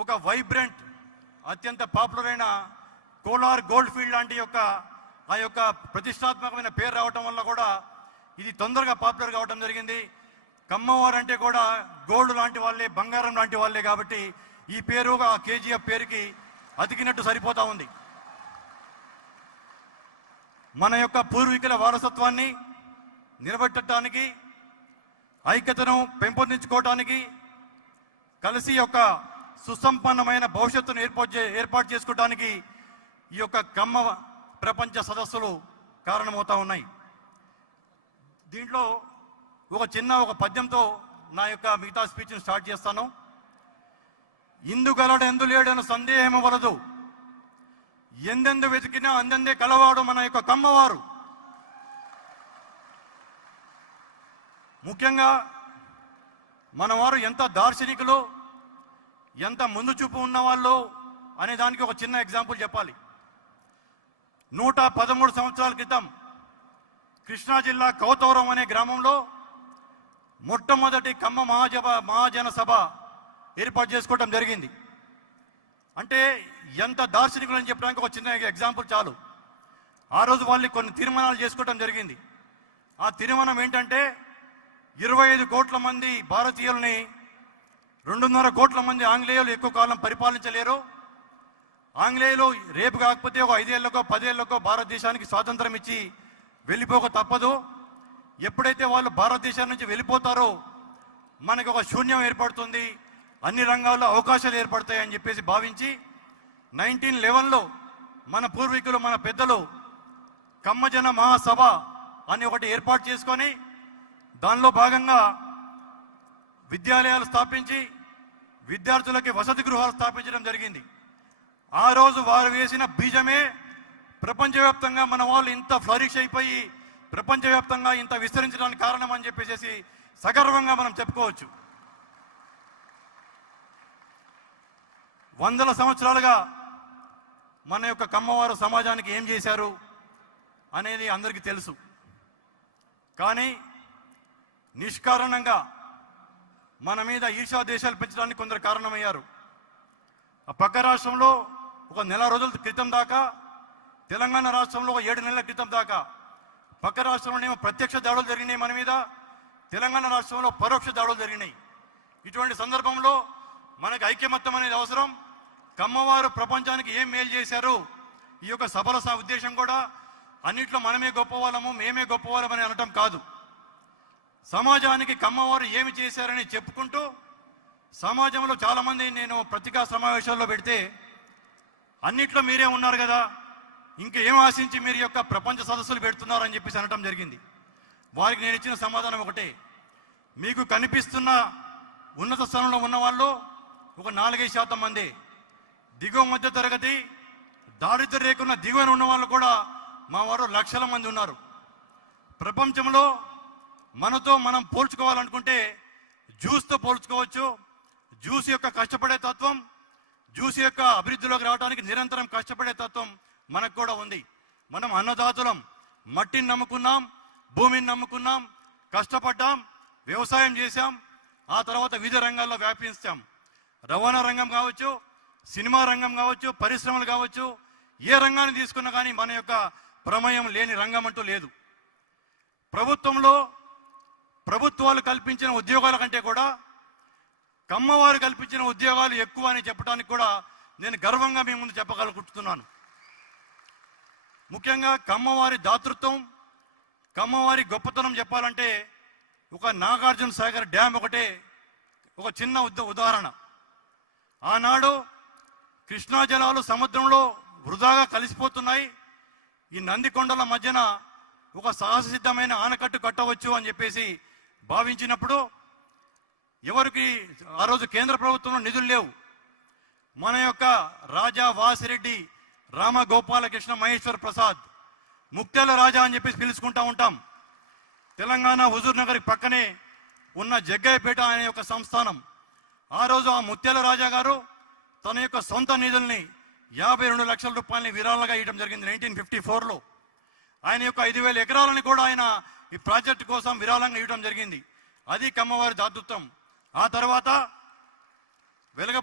ఒక వైబ్రెంట్ అత్యంత పాపులర్ అయిన కోలార్ గోల్డ్ ఫీల్డ్ లాంటి ఆ యొక్క ప్రతిష్టాత్మకమైన పేరు రావటం వల్ల కూడా ఇది తొందరగా పాపులర్ కావడం జరిగింది. కమ్మవారు అంటే కూడా గోల్డ్ లాంటి వాళ్ళే, బంగారం లాంటి వాళ్ళే కాబట్టి ఈ పేరు ఆ కేజీఎఫ్ పేరుకి అతికినట్టు సరిపోతా ఉంది. మన యొక్క పూర్వీకుల వారసత్వాన్ని నిలబెట్టడానికి, ఐక్యతను పెంపొందించుకోవటానికి, కలిసి యొక్క సుసంపన్నమైన భవిష్యత్తును ఏర్పాటు చేసుకోవడానికి ఈ యొక్క కమ్మ ప్రపంచ సదస్సులు కారణమవుతా ఉన్నాయి. దీంట్లో ఒక పద్యంతో నా యొక్క మిగతా స్పీచ్ని స్టార్ట్ చేస్తాను. ఇందుగలడు ఎందు లేడని సందేహం వలదు, ఎందెందు వెతికినా అందందే కలవాడు మన యొక్క కమ్మవారు. ముఖ్యంగా మన వారు ఎంత దార్శనికులు, ఎంత ముందు చూపు ఉన్నవాళ్ళు అనే దానికి ఒక చిన్న ఎగ్జాంపుల్ చెప్పాలి. 113 సంవత్సరాల క్రితం కృష్ణా జిల్లా కౌతవరం అనే గ్రామంలో మొట్టమొదటి కమ్మ మహాజన సభ ఏర్పాటు చేసుకోవడం జరిగింది. అంటే ఎంత దార్శనికులు అని చెప్పడానికి ఒక చిన్న ఎగ్జాంపుల్ చాలు. ఆ రోజు వాళ్ళు కొన్ని తీర్మానాలు చేసుకోవడం జరిగింది. ఆ తీర్మానం ఏంటంటే 25 కోట్ల మంది భారతీయుల్ని 2.5 కోట్ల మంది ఆంగ్లేయులు ఎక్కువ కాలం పరిపాలించలేరు. ఆంగ్లేయులు రేపు కాకపోతే ఒక 5 ఏళ్లకో 10 ఏళ్లకో భారతదేశానికి స్వాతంత్రం ఇచ్చి వెళ్ళిపోక తప్పదు. ఎప్పుడైతే వాళ్ళు భారతదేశం నుంచి వెళ్ళిపోతారో మనకు ఒక శూన్యం ఏర్పడుతుంది, అన్ని రంగాల్లో అవకాశాలు ఏర్పడతాయని చెప్పేసి భావించి 1911లో మన పూర్వీకులు, మన పెద్దలు కమ్మజన మహాసభ అని ఒకటి ఏర్పాటు చేసుకొని దానిలో భాగంగా విద్యాలయాలు స్థాపించి విద్యార్థులకి వసతి గృహాలు స్థాపించడం జరిగింది. ఆ రోజు వారు వేసిన బీజమే ప్రపంచవ్యాప్తంగా మన వాళ్ళు ఇంత ఫ్లరిష్ అయిపోయి ప్రపంచవ్యాప్తంగా ఇంత విస్తరించడానికి కారణం అని చెప్పేసి సగర్వంగా మనం చెప్పుకోవచ్చు. వందల సంవత్సరాలుగా మన యొక్క కమ్మవారు సమాజానికి ఏం చేశారు అనేది అందరికీ తెలుసు. కానీ నిష్కారణంగా మన మీద ఈర్ష్యా దేశాలు పెంచడానికి కొందరు కారణమయ్యారు. ఆ పక్క రాష్ట్రంలో ఒక నెల రోజుల క్రితం దాకా, తెలంగాణ రాష్ట్రంలో ఒక 7 నెలల క్రితం దాకా పక్క రాష్ట్రంలోనేమో ప్రత్యక్ష దాడులు జరిగినాయి మన మీద, తెలంగాణ రాష్ట్రంలో పరోక్ష దాడులు జరిగినాయి. ఇటువంటి సందర్భంలో మనకు ఐక్యమత్యం అనేది అవసరం. కమ్మవారు ప్రపంచానికి ఏం మేలు చేశారు, ఈ యొక్క సభల ఉద్దేశం కూడా అన్నిట్లో మనమే గొప్పవాళ్ళము, మేమే గొప్పవాళ్ళమని అనటం కాదు. సమాజానికి కమ్మవారు ఏమి చేశారని చెప్పుకుంటూ, సమాజంలో చాలామంది నేను పత్రికా సమావేశాల్లో పెడితే అన్నిట్లో మీరే ఉన్నారు కదా, ఇంకేం ఆశించి మీరు యొక్క ప్రపంచ సదస్సులు పెడుతున్నారని చెప్పేసి అనటం జరిగింది. వారికి నేను ఇచ్చిన సమాధానం ఒకటే, మీకు కనిపిస్తున్న ఉన్నత స్థానంలో ఉన్న వాళ్ళు ఒక 4-5% మంది, దిగువ మధ్య తరగతి దారిద్ర్య రేఖన్న దిగువన ఉన్న వాళ్ళు కూడా మా వారు లక్షల మంది ఉన్నారు. ప్రపంచంలో మనతో మనం పోల్చుకోవాలనుకుంటే జ్యూస్తో పోల్చుకోవచ్చు. జ్యూస్ యొక్క కష్టపడే తత్వం, జ్యూస్ యొక్క అభివృద్ధిలోకి రావడానికి నిరంతరం కష్టపడే తత్వం మనకు కూడా ఉంది. మనం అన్నదాతులం, మట్టిని నమ్ముకున్నాం, భూమిని నమ్ముకున్నాం, కష్టపడ్డాం, వ్యవసాయం చేశాం, ఆ తర్వాత వివిధ రంగాల్లో వ్యాపించాం. రవాణా రంగం కావచ్చు, సినిమా రంగం కావచ్చు, పరిశ్రమలు కావచ్చు, ఏ రంగాన్ని తీసుకున్నా కానీ మన యొక్క ప్రమేయం లేని రంగం అంటూ లేదు. ప్రభుత్వాలు కల్పించిన ఉద్యోగాల కంటే కూడా కమ్మవారు కల్పించిన ఉద్యోగాలు ఎక్కువ అని చెప్పడానికి కూడా నేను గర్వంగా మీ ముందు చెప్పగలుగుతున్నాను. ముఖ్యంగా కమ్మవారి దాతృత్వం, కమ్మవారి గొప్పతనం చెప్పాలంటే ఒక నాగార్జున సాగర్ డ్యామ్ ఒకటే ఒక చిన్న ఉదాహరణ. ఆనాడు కృష్ణా జలాలు సముద్రంలో వృధాగా కలిసిపోతున్నాయి, ఈ నందికొండల మధ్యన ఒక సాహసిద్ధమైన ఆనకట్టు కట్టవచ్చు అని చెప్పేసి భావించినప్పుడు ఎవరికి ఆ రోజు కేంద్ర ప్రభుత్వంలో నిధులు లేవు. మన యొక్క రాజా వాసిరెడ్డి రామగోపాలకృష్ణ మహేశ్వర ప్రసాద్, ముక్తేల రాజా అని చెప్పేసి పిలుచుకుంటా ఉంటాం. తెలంగాణ హుజూర్ నగర్ పక్కనే ఉన్న జగ్గయ్యపేట అనే యొక్క సంస్థానం. ఆ రోజు ఆ ముత్యాల రాజా గారు తన యొక్క సొంత నిధుల్ని 52 లక్షల రూపాయలని విరాళంగా ఇవ్వడం జరిగింది 1954లో. ఆయన యొక్క 5,000 ఎకరాలని కూడా ఆయన ఈ ప్రాజెక్టు కోసం విరాళంగా ఇవ్వడం జరిగింది. అది కమ్మవారి దాతృత్వం. ఆ తర్వాత వెలగపూడి